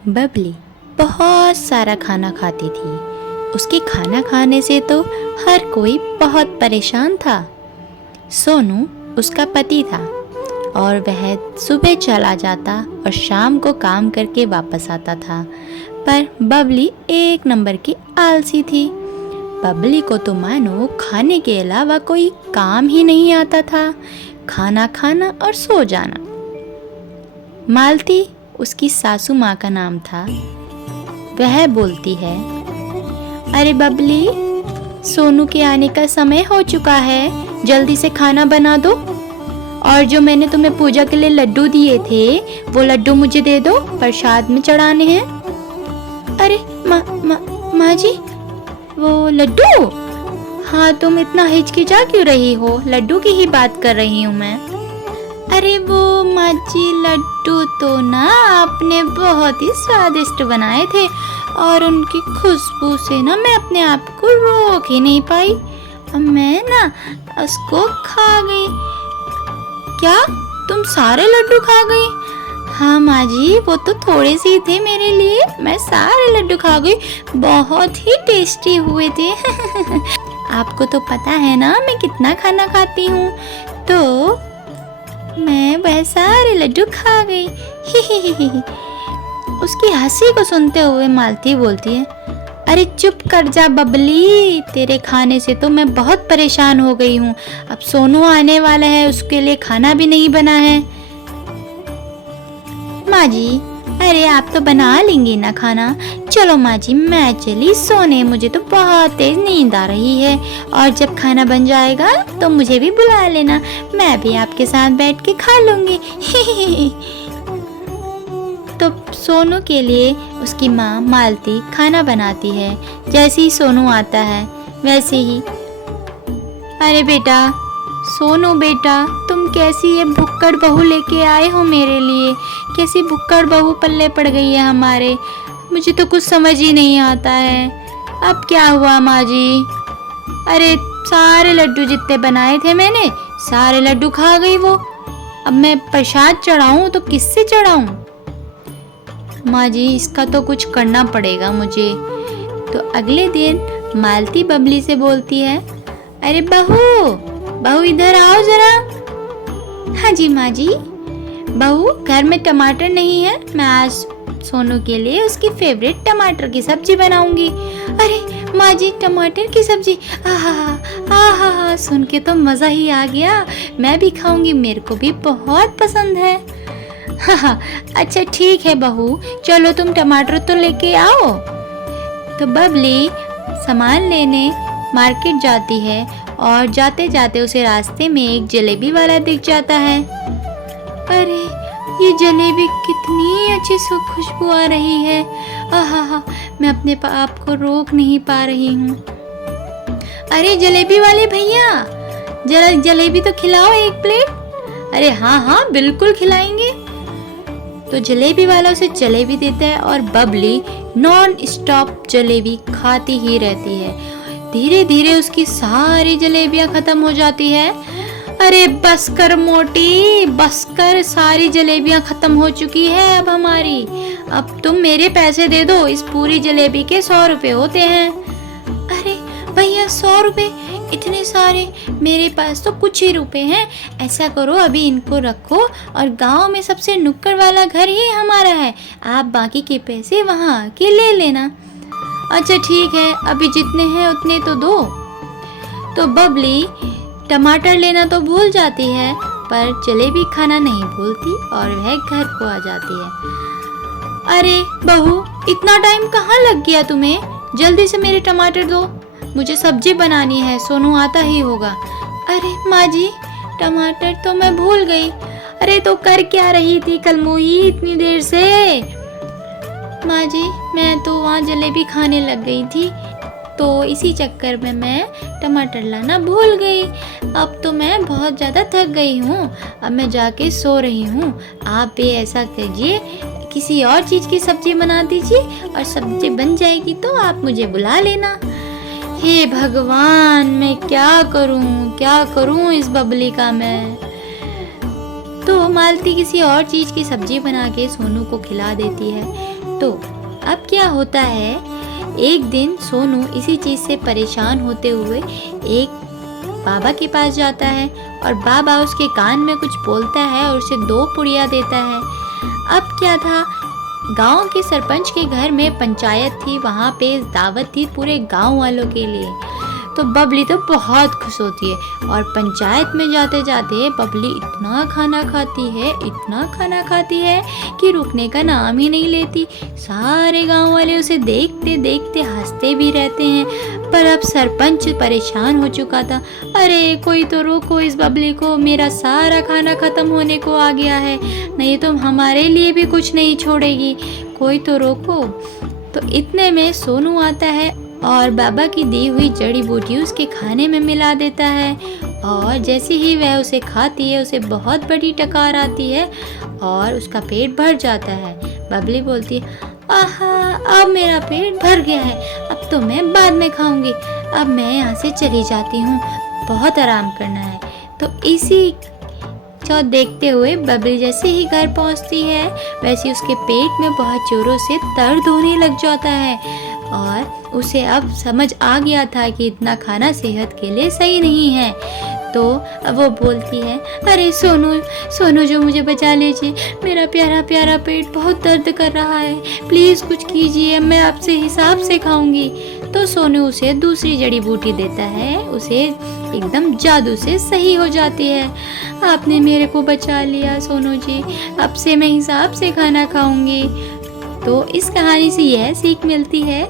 बबली बहुत सारा खाना खाती थी। उसके खाना खाने से तो हर कोई बहुत परेशान था। सोनू उसका पति था और वह सुबह चला जाता और शाम को काम करके वापस आता था। पर बबली एक नंबर की आलसी थी। बबली को तो मानो खाने के अलावा कोई काम ही नहीं आता था, खाना खाना और सो जाना। मालती उसकी सासू माँ का नाम था। वह बोलती है, अरे बबली, सोनू के आने का समय हो चुका है, जल्दी से खाना बना दो। और जो मैंने तुम्हें पूजा के लिए लड्डू दिए थे, वो लड्डू मुझे दे दो, प्रसाद में चढ़ाने हैं। अरे माँ जी, वो लड्डू? हाँ, तुम इतना हिचकिचा क्यों रही हो? लड्डू की ही बात कर रही हूँ मैं। अरे वो माँ जी, लड्डू तो ना आपने बहुत ही स्वादिष्ट बनाए थे और उनकी खुशबू से ना मैं अपने आप को रोक ही नहीं पाई। अब मैं ना उसको खा गई। क्या तुम सारे लड्डू खा गई? हाँ माँ जी, वो तो थोड़े से थे मेरे लिए, मैं सारे लड्डू खा गई। बहुत ही टेस्टी हुए थे। आपको तो पता है ना मैं कितना खाना खाती हूँ, तो मैं वह सारे लड्डू खा गई। उसकी हंसी को सुनते हुए मालती बोलती है, अरे चुप कर जा बबली, तेरे खाने से तो मैं बहुत परेशान हो गई हूँ। अब सोनू आने वाला है, उसके लिए खाना भी नहीं बना है। माँ जी, अरे आप तो बना लेंगी ना खाना। चलो माँ जी, मैं चली सोने, मुझे तो बहुत तेज नींद आ रही है। और जब खाना बन जाएगा तो मुझे भी बुला लेना, मैं भी आपके साथ बैठ के खा लूंगी। तो सोनू के लिए उसकी माँ मालती खाना बनाती है। जैसे ही सोनू आता है वैसे ही, अरे बेटा, सोनू बेटा, तुम कैसी ये भुक्कड़ बहू लेके आए हो मेरे लिए? कैसी भुक्कड़ बहू पल्ले पड़ गई है हमारे, मुझे तो कुछ समझ ही नहीं आता है। अब क्या हुआ माँ जी? अरे सारे लड्डू जितने बनाए थे मैंने, सारे लड्डू खा गई वो। अब मैं प्रसाद चढ़ाऊं तो किससे चढ़ाऊं? माँ जी, इसका तो कुछ करना पड़ेगा मुझे। तो अगले दिन मालती बबली से बोलती है, अरे बहू, बहू इधर आओ जरा। हाँ जी माँ जी। बहू, घर में टमाटर नहीं है, मैं आज सोनू के लिए उसकी फेवरेट टमाटर की सब्जी बनाऊंगी। अरे माँ जी, टमाटर की सब्जी? आहा, सुन के तो मज़ा ही आ गया। मैं भी खाऊंगी, मेरे को भी बहुत पसंद है। हाँ, अच्छा ठीक है बहू, चलो तुम टमाटर तो लेके आओ। तो बबली सामान लेने मार्केट जाती है और जाते जाते उसे रास्ते में एक जलेबी वाला दिख जाता है। अरे ये जलेबी कितनी अच्छी खुशबू आ रही है। आहा, मैं अपने आप को रोक नहीं पा रही हूँ। अरे जलेबी वाले भैया, जरा जलेबी तो खिलाओ एक प्लेट। अरे हाँ, बिल्कुल खिलाएंगे। तो जलेबी वाला उसे जलेबी देता है और बबली नॉन स्टॉप जलेबी खाती ही रहती है। धीरे धीरे उसकी सारी जलेबियां खत्म हो जाती है। अरे बस कर मोटी, बस कर, सारी जलेबियां खत्म हो चुकी है अब हमारी। अब तुम मेरे पैसे दे दो, इस पूरी जलेबी के 100 रुपए होते हैं। अरे भैया, 100 रुपए? इतने सारे? मेरे पास तो कुछ ही रुपए हैं। ऐसा करो, अभी इनको रखो और गांव में सबसे नुक्कड़ वाला घर ही हमारा है, आप बाकी के पैसे वहां आके ले लेना। अच्छा ठीक है, अभी जितने हैं उतने तो दो। तो बबली टमाटर लेना तो भूल जाती है, पर जलेबी खाना नहीं भूलती और वह घर को आ जाती है। अरे बहू, इतना टाइम कहाँ लग गया तुम्हें? जल्दी से मेरे टमाटर दो, मुझे सब्जी बनानी है, सोनू आता ही होगा। अरे माँ जी, टमाटर तो मैं भूल गई। अरे तो कर क्या रही थी कलमुही इतनी देर से? माँ जी, मैं तो वहाँ जलेबी खाने लग गई थी, तो इसी चक्कर में मैं टमाटर लाना भूल गई। अब तो मैं बहुत ज़्यादा थक गई हूँ, अब मैं जाके सो रही हूँ। आप भी ऐसा कीजिए, किसी और चीज़ की सब्जी बना दीजिए और सब्जी बन जाएगी तो आप मुझे बुला लेना। हे भगवान, मैं क्या करूँ इस बबली का मैं। तो मालती किसी और चीज़ की सब्जी बना के सोनू को खिला देती है। तो अब क्या होता है, एक दिन सोनू इसी चीज़ से परेशान होते हुए एक बाबा के पास जाता है और बाबा उसके कान में कुछ बोलता है और उसे 2 पुड़िया देता है। अब क्या था, गांव के सरपंच के घर में पंचायत थी, वहाँ पे दावत थी पूरे गांव वालों के लिए। तो बबली तो बहुत खुश होती है और पंचायत में जाते जाते बबली इतना खाना खाती है कि रुकने का नाम ही नहीं लेती। सारे गांव वाले उसे देखते देखते हंसते भी रहते हैं। पर अब सरपंच परेशान हो चुका था। अरे कोई तो रोको इस बबली को, मेरा सारा खाना खत्म होने को आ गया है, नहीं तो हमारे लिए भी कुछ नहीं छोड़ेगी, कोई तो रोको। तो इतने में सोनू आता है और बाबा की दी हुई जड़ी बूटी उसके खाने में मिला देता है और जैसे ही वह उसे खाती है उसे बहुत बड़ी टकार आती है और उसका पेट भर जाता है। बबली बोलती है, आहा अब मेरा पेट भर गया है, अब तो मैं बाद में खाऊंगी, अब मैं यहाँ से चली जाती हूँ, बहुत आराम करना है। तो इसी चौथ देखते हुए बबली जैसे ही घर पहुँचती है वैसे उसके पेट में बहुत जोरों से दर्द होने लग जाता है और उसे अब समझ आ गया था कि इतना खाना सेहत के लिए सही नहीं है। तो अब वो बोलती है, अरे सोनू जो मुझे बचा लीजिए, मेरा प्यारा प्यारा पेट बहुत दर्द कर रहा है, प्लीज़ कुछ कीजिए, मैं आपसे हिसाब से खाऊंगी। तो सोनू उसे दूसरी जड़ी बूटी देता है, उसे एकदम जादू से सही हो जाती है। आपने मेरे को बचा लिया सोनू जी, अब से मैं हिसाब से खाना खाऊंगी। तो इस कहानी से यह सीख मिलती है,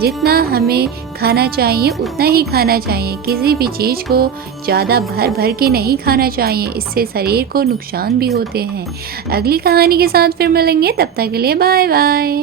जितना हमें खाना चाहिए उतना ही खाना चाहिए, किसी भी चीज़ को ज़्यादा भर भर के नहीं खाना चाहिए, इससे शरीर को नुकसान भी होते हैं। अगली कहानी के साथ फिर मिलेंगे, तब तक के लिए बाय बाय।